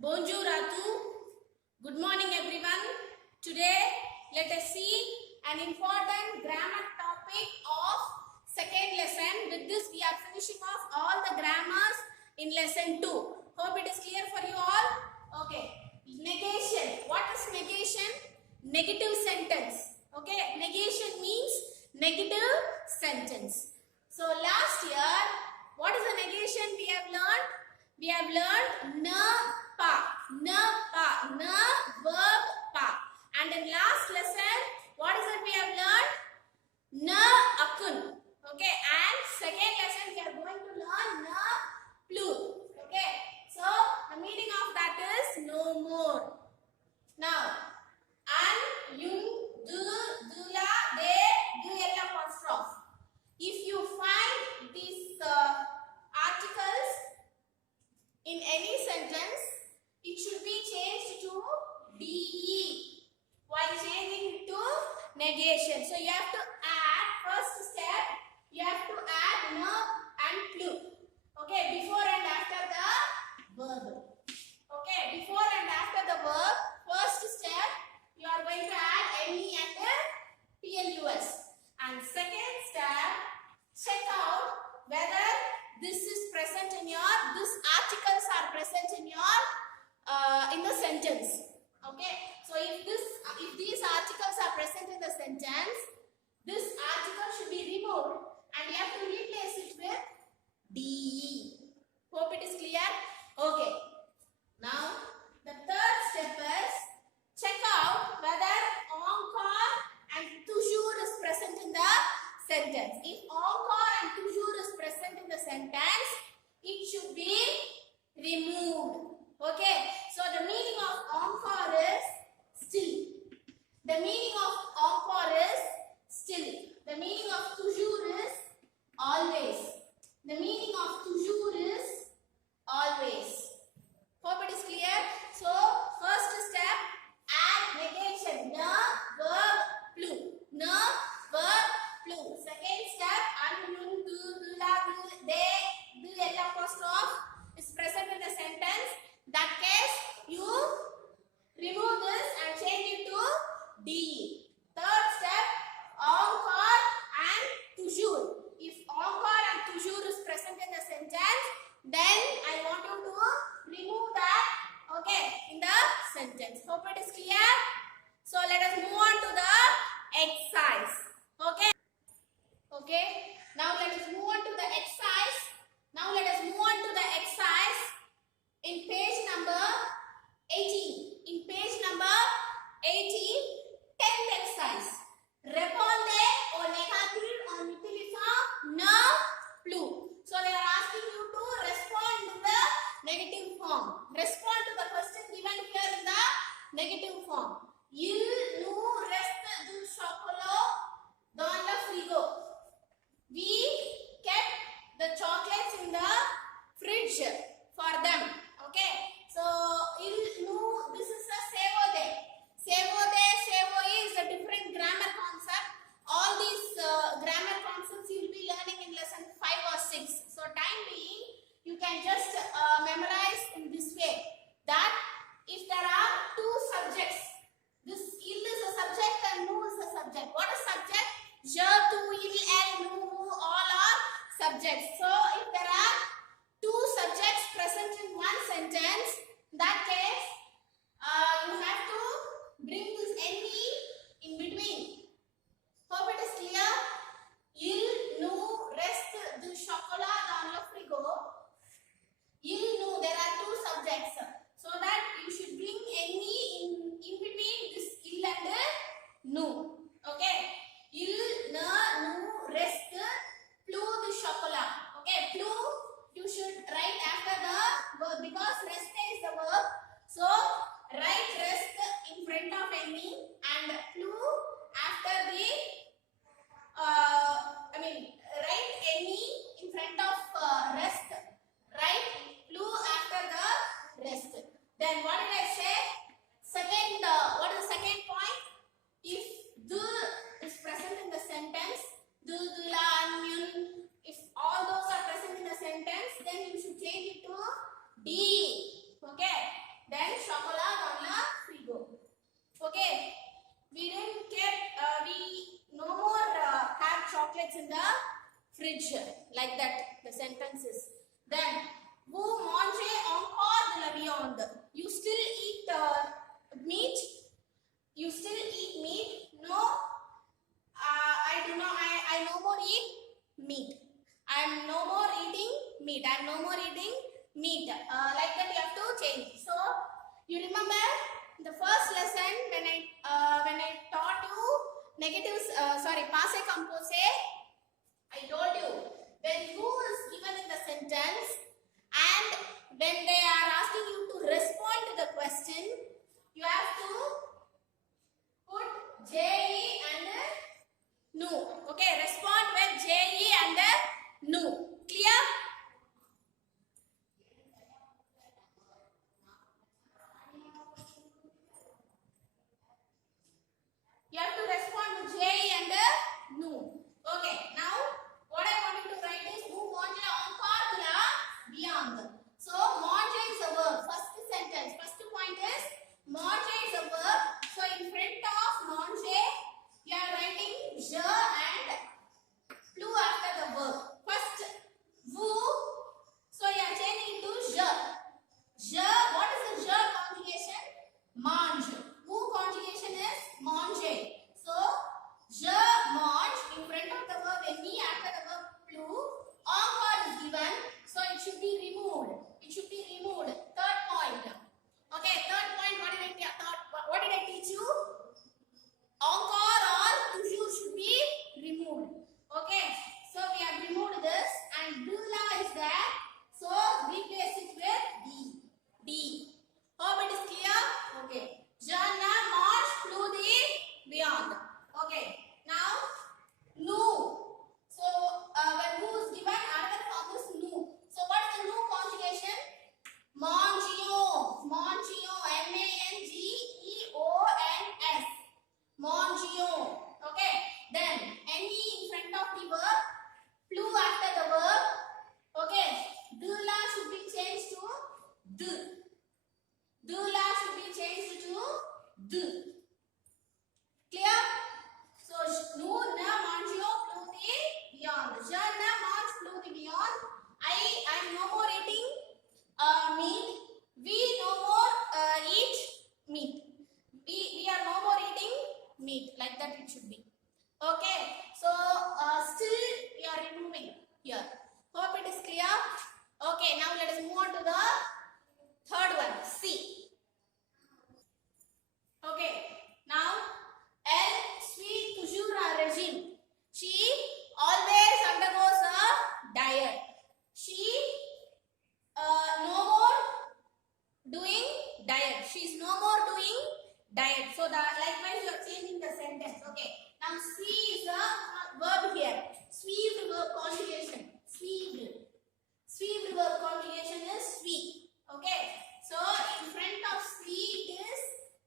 Bonjour à tous. Good morning everyone. Today let us see an important grammar topic of second lesson. With this we are finishing off all the grammars in lesson 2. Hope it is clear for you all. Okay. Negation. What is negation? Negative sentence. Okay. Negation means negative sentence. So last year what is the negation we have learned? We have learned na pa, verb pa. And in last lesson, what is it we have learned? Na akun. Okay, and second lesson we are going to learn na plu. Okay, so the meaning of that is no more. Now, an, yun, du, dula, de, du, ella apostrophe. If you find these articles in any sentence, it should be changed to de while changing it to negation. So you have to add, first step, you have to add na and plu. Okay, before and after the verb. Okay, before and after the verb, first step, you are going to add ne and plus. And second step, check out whether this is present in your, these articles are present in your in the sentence. Okay, so if these articles are present in the sentence, this article should be removed and you have to replace it with de. Hope it is clear. Okay, now the third step is check out whether encore and toujours is present in the sentence. If encore and toujours is present in the sentence, it should be removed. Okay, so the meaning of encore is still. The meaning of encore is still. The meaning of toujours is always. The meaning of toujours is always. Hope it is clear. So first step, add negation. Na, verb, plu. Na, verb, plu. Second step, an, yun, du, dula, du, de, du, ella apostrophe is present in the sentence. That case, you remove this and change it to de. Third step, encore and toujours. If encore and toujours is present in the sentence, then I want you to remove that, okay, in the sentence. Hope it is clear. So let us move on to the exercise. Okay. Okay. Now let us move on to the exercise. Now let us move on to the exercise in page number 18. In page number 18, 10th exercise. Répondez au négatif en utilisant na, plu. So they are asking you to respond to the negative form. Respond to the question given here in the negative form. Il nous reste du chocolat dans le frigo. We kept the chocolates in the fridge for them. Okay. So il nous, this is a sevode. Sevode, sevo is a different grammar concept. All these grammar concepts you will be learning in lesson 5 or 6. So time being, you can just memorize in this way. That if there are two subjects, this il is a subject and nous is a subject. What is subject? Je, tu, il, elle, nous, vous, all are subjects. So if there are two subjects present in one sentence, in that case, you have to bring this ne in between. Hope it is clear. Il nous reste du chocolat dans le frigo. Il nous, there are two subjects. So that you should bring ne in between this il and nous. Okay. Il ne nous reste plus de chocolat. Okay. Plus you should write after the verb because reste is the verb. So write reste in front of ne and plus after the chocolates in the fridge. Like that, the sentence is. Then, vous mangez encore de la viande. You still eat meat? You still eat meat? No, I do not. I no more eat meat. I am no more eating meat. I am no more eating meat. Like that, you have to change. So, you remember the first lesson when I taught you negatives. Passé composé. I told you when who is given in the sentence and when they are asking you to respond to the question, you have to put JE and no. Okay, respond with JE and no. Clear? You have to respond with JE and no. Okay, now what I want you to write is vous mangez encore de la viande. So manger is a verb. First sentence, first point is manger is a verb. So in front of manger, you are writing je and plus after the verb. First vous, so you are changing to je. Je, what is the je conjugation? Mange. Vous conjugation is manger. So je mange in front of the verb any after the verb plus. Encore is given, so it should be removed. It should be removed. Third point. Okay, third point. What did I teach you? Encore or toujours should be removed. Okay, so we have removed this and de la is there. So replace it with D. D. Hope it is clear. Okay. Je ne mange plus de viande. Okay. Now, nous. So, when nous is given, another form is nous. So, what is the nous conjugation? Mangions. Mangions. M-A-N-G-E-O-N-S. Mangions. Okay. Then, any in front of the verb, plus after the verb. Okay. De la should be changed to de. De la should be changed to de. Clear? So, nous ne mangions plus de viande. Je ne mange plus de viande. I am no more eating meat. We no more eat meat. We are no more eating meat. Like that it should be. Okay. So, still we are removing here. Hope it is clear. Okay. Now let us move on to the third one. C. Okay. Now, elle suit toujours un régime. She always undergoes a diet. She no more doing diet. She is no more doing diet. So likewise you are changing the sentence. Okay. Now C is a verb here. Suivre verb conjugation. Suivre. Suivre verb conjugation is suit. Okay. So in front of suit is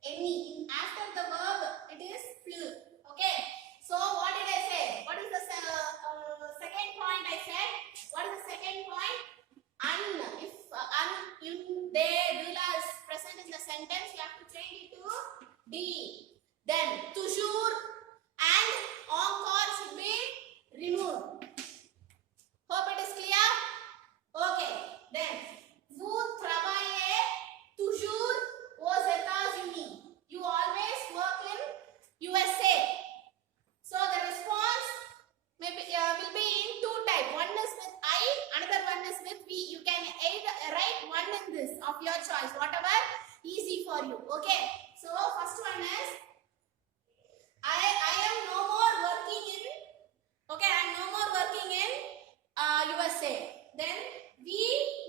any. After the verb it is plus. Okay. So what did I say? What is the second point I said? What is the second point? If de la is present in the sentence, you have to change it to D. Then toujours and encore should be removed. Hope it is clear. Okay. Then vous travaillez toujours aux États-Unis. You always work in USA. So the response maybe will be in two types. One is with I, another one is with we. You can either write one in this of your choice, whatever easy for you. Okay. So first one is I am no more working in. Okay, I am no more working in USA. Then we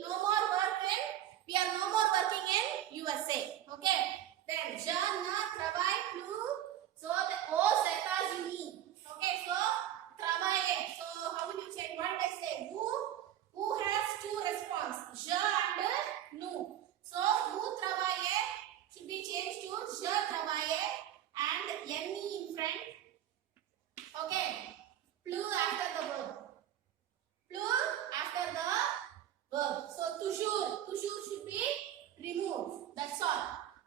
no more work in. We are no more working in USA. Okay. Then je ne travaille plus. So the aux États-Unis. Okay. So travailler. So how will you change? What did I say? Who has two response? Je and nous. So vous travaillez should be changed to je travaille and ne in front. Okay. Plus after the verb. Plus after the verb. So toujours should be removed. That's all.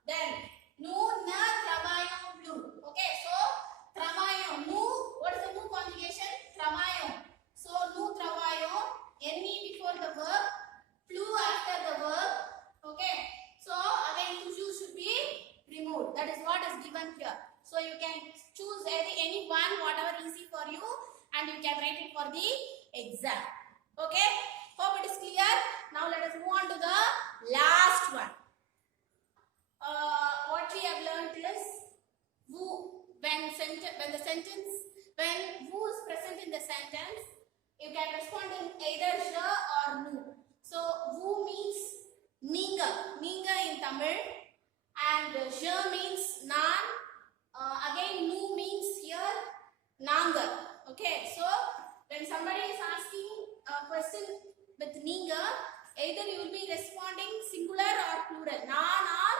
Then nous ne travaillons plus. Okay. So travaillons. Nous. What is the nous conjugation? Travaillons. given here. So you can choose any one, whatever easy for you, and you can write it for the exam. Okay? Hope it is clear. Now let us move on to the last one. What we have learnt is who. When who is present in the sentence, you can respond in either je or nu. So who means neenga in Tamil, and je means nan. Again nu means here nanga. Okay, so when somebody is asking a question with neenga, either you will be responding singular or plural, nan or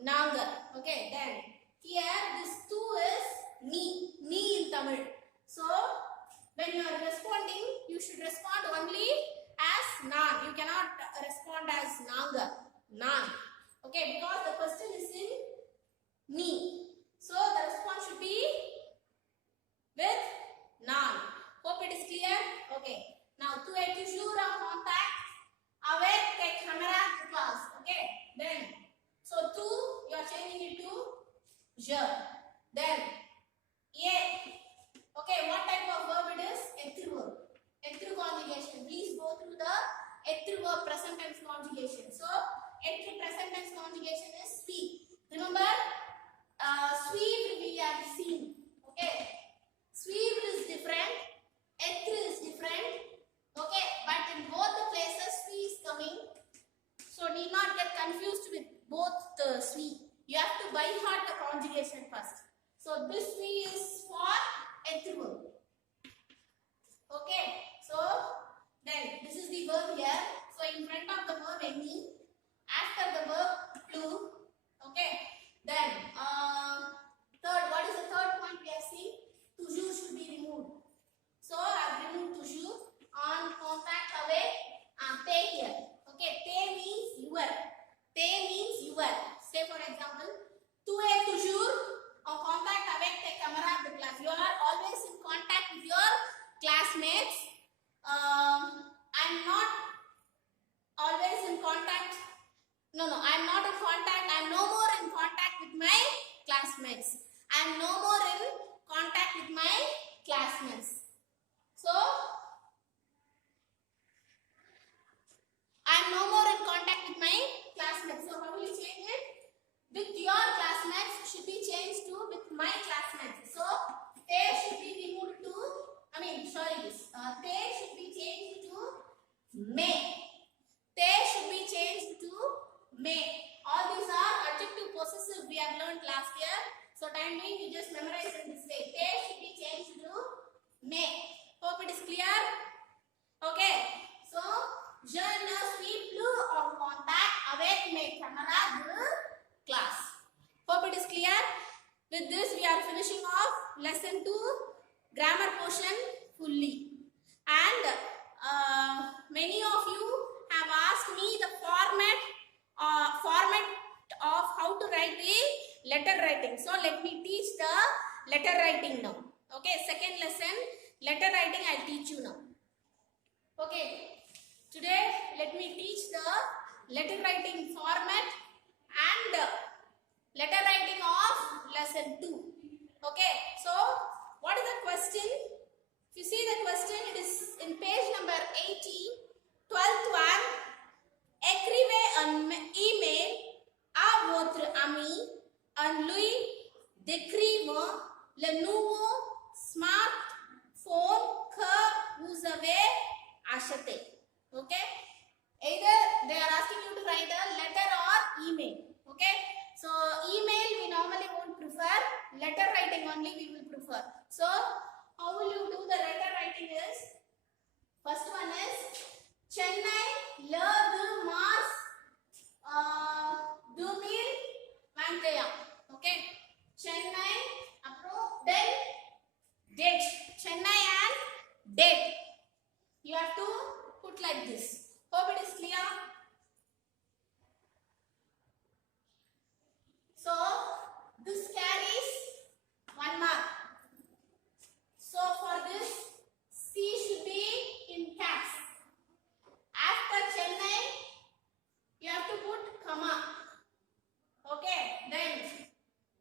nanga. Okay, then here this tu is ni in Tamil. So when you are responding, you should respond only as nan. You cannot respond as nanga, nan. Okay, because the question is in ni. So the response should be with nan. Hope it is clear. Okay. Now tu es toujours en contact avec tes camarades de classe. Okay. Then so tu you are changing it to je. Then ye. Okay. What type of verb it is? Être verb. Être conjugation. Please go through the être verb present tense conjugation. So être present tense conjugation is speak. Remember, sweep we have seen. Okay. Sweep is different. Être is different. Okay. But in both the places, sweep is coming. So need not get confused with both the sweep. You have to by heart the conjugation first. So this sweep is for être verb. Okay. So then this is the verb here. So in front of the verb any, after the verb to. Okay. Then third, what is the third point we have seen? Toujours should be removed. So I have removed toujours. On contact avec, te here. Okay, te means your. Te means your. Say for example, tu es toujours en contact avec tes camarades de classe. You are always in contact with your classmates. I'm not always in contact. No, I'm not in contact. I'm no more in contact with my classmates. I'm no more in contact with my classmates. So, I'm no more in contact with my classmates. So, how will you change it? With your classmates should be changed to with my classmates. So, they should be removed to, they should be changed to may. They should be changed to may. All these are adjective possessive we have learned last year. So time being you just memorize in this way. They should be changed to may. Hope it is clear. Okay. So je ne suis plus en contact avec mes camarades de classe. Hope it is clear. With this we are finishing off lesson 2 grammar portion fully. And many of you have asked me the format of how to write the letter writing. So let me teach the letter writing now. Okay, second lesson, letter writing I'll teach you now. Okay, today let me teach the letter writing format and letter writing of lesson 2. Okay, so what is the question? If you see the question, it is in page number 80, 12th one. Écrivez un email à votre ami en lui décrivant le nouveau smartphone que vous avez acheté. Okay? Either they are asking you to write a letter or email. Okay? So email we normally won't prefer. Letter writing only we will prefer. So how will you do the letter writing is, first one is Chennai le 2 mars 2021. Okay, Chennai then date, Chennai and date. You have to put like this. Hope it is clear. So this carries 1 mark. So for this, C should be in caps. After Chennai, you have to put comma. Okay, then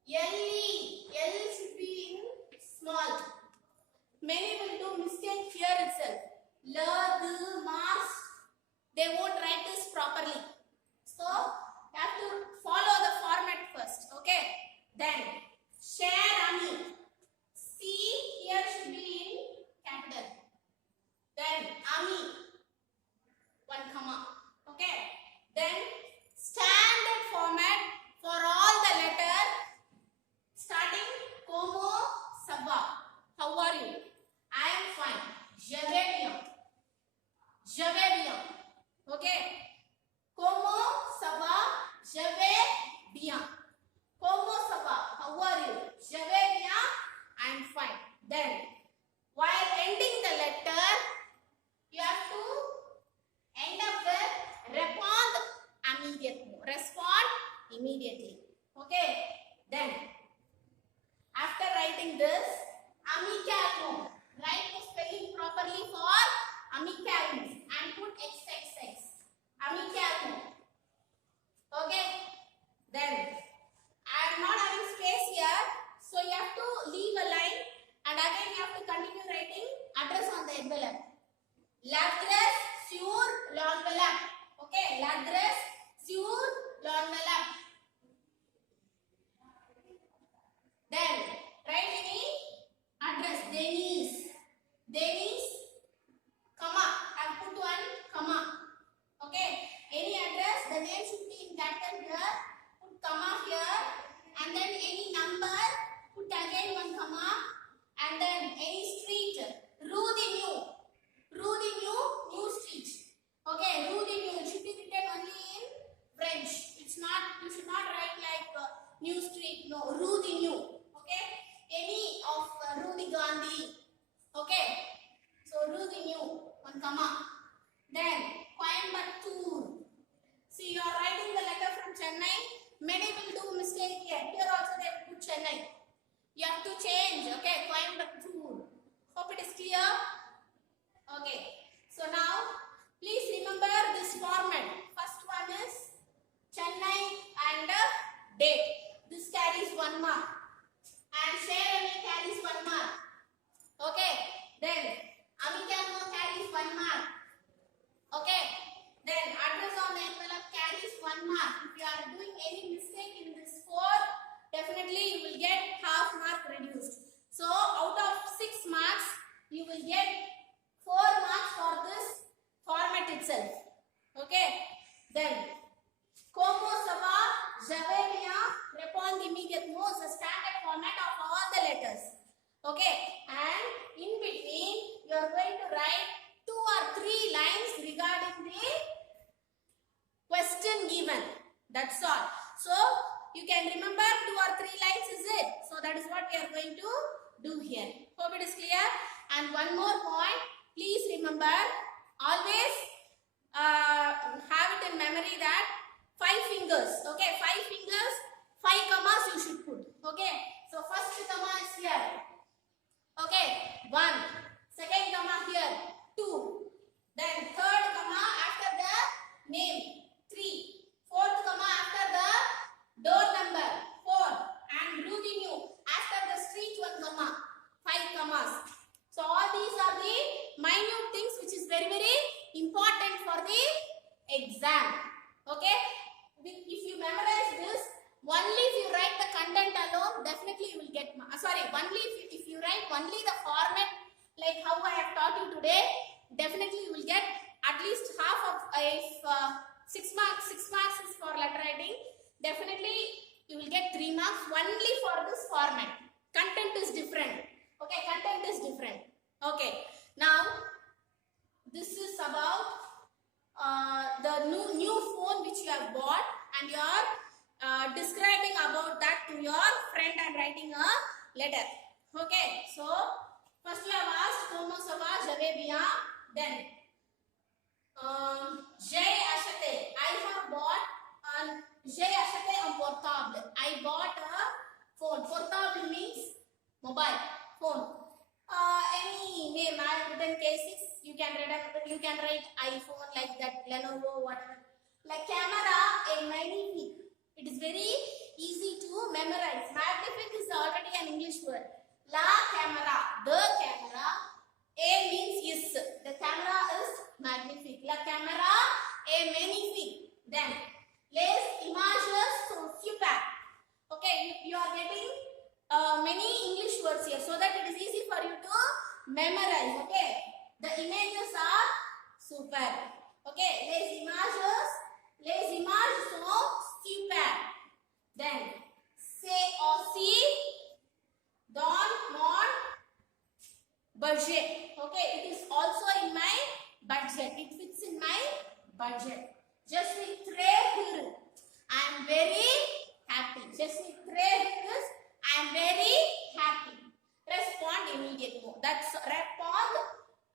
LE here itself. La, the, mas. They won't write this properly. So, you have to follow the format first. Okay. Then, share ami. C here should be in capital. Then, ami. 1 comma. Okay. Then, standard format for all the letters starting como, saba. How are you? I am fine. Je vais bien. Je vais bien. Okay. Como, saba. Je vais bien. Como, saba. How are you? Je vais bien. I am fine. Then, while ending the letter, you have to end up with respond immediately. Respond immediately. Okay. Then, after writing this, amical. Write the spelling properly for amical and put XXX. Amical. Okay. Then, I am not having space here, so you have to leave a line and again you have to continue writing address on the envelope. L'adresse sur l'enveloppe. Okay. L'adresse sur l'enveloppe. Then, write any address. Denise. Denise, comma. I've put 1 comma. Okay. Any address, the name should be in capital here. Put comma here. And then any number, put again 1 comma. And then any street. Rue de New. Rue de New, New street. Okay. Rue de New. It should be written only in French. It's not, you should not write like New street. No. Rue de New. Okay. Any of Rue de Gandhi. Okay. So Rue de New, 1 comma. Then Coimbatore. See, you are writing the letter from Chennai. Many will do mistake here. Here also they will put Chennai. You have to change. Okay. Coimbatore. Hope it is clear. Okay. So now, please remember this format. First one is Chennai and date. This carries 1 mark. And share ami carries 1 mark. Okay. Then amicano carries 1 mark. Okay. Then address on the envelope carries 1 mark. If you are doing any mistake in this 4, definitely you will get half mark reduced. So out of 6 marks, you will get 4 marks for this format itself. Okay. Then como sava, je vais bien, répond immédiatement is the standard format of all the letters. Okay. And in between, you are going to write 2 or 3 lines regarding the question given. That's all. So, you can remember 2 or 3 lines, is it? So, that is what we are going to do here. Hope it is clear. And one more point, please remember, always have it in memory that 5 fingers, okay, 5 fingers, 5 commas you should put, okay. So, first comma is here, okay, 1, second comma here, 2, then third comma after the name, 3, fourth comma after the door number, 4, and Rue de New after the street, 1 comma, 5 commas. So, all these are the minute things which is very, very important for the exam, okay. If you memorize this, only if you write the content alone, definitely you will get, only if you write only the format like how I have taught you today, definitely you will get at least half of, if 6 marks is for letter writing, definitely you will get 3 marks only for this format. Content is different, okay, content is different, okay. Now, this is about the new phone which you have bought and you are describing about that to your friend and writing a letter. Okay, so first you have asked como ça va, je vais bien. Then j'ai acheté. I have bought j'ai acheté un portable. I bought a phone. Portable means mobile phone. Any name I have written K6. You can write iPhone like that, Lenovo, whatever. Like camera, a magnifique. It is very easy to memorize. Magnifique is already an English word. La camera, the camera. A means is. The camera is magnifique. La camera est magnifique. Then les images sont super. Okay, you are getting many English words here so that it is easy for you to memorize. Okay, the images are super. Okay, les images sont super. Then c'est aussi dans mon budget. Okay, it is also in my budget. It fits in my budget. Je suis très heureux. I am very happy. Je suis très heureuse. I am very happy. Respond immediately. That's respond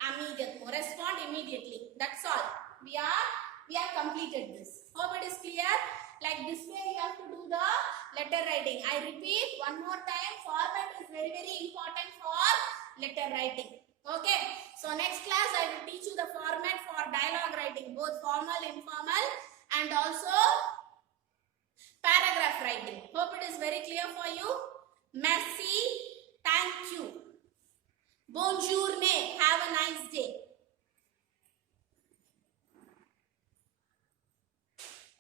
immediately. Respond immediately. That's all. We are completed this. Hope it is clear. Like this way you have to do the letter writing. I repeat one more time. Format is very important for letter writing. Okay. So next class I will teach you the format for dialogue writing, both formal, informal, and also paragraph writing. Hope it is very clear for you. Merci. Thank you. Bonjour. Have a nice day.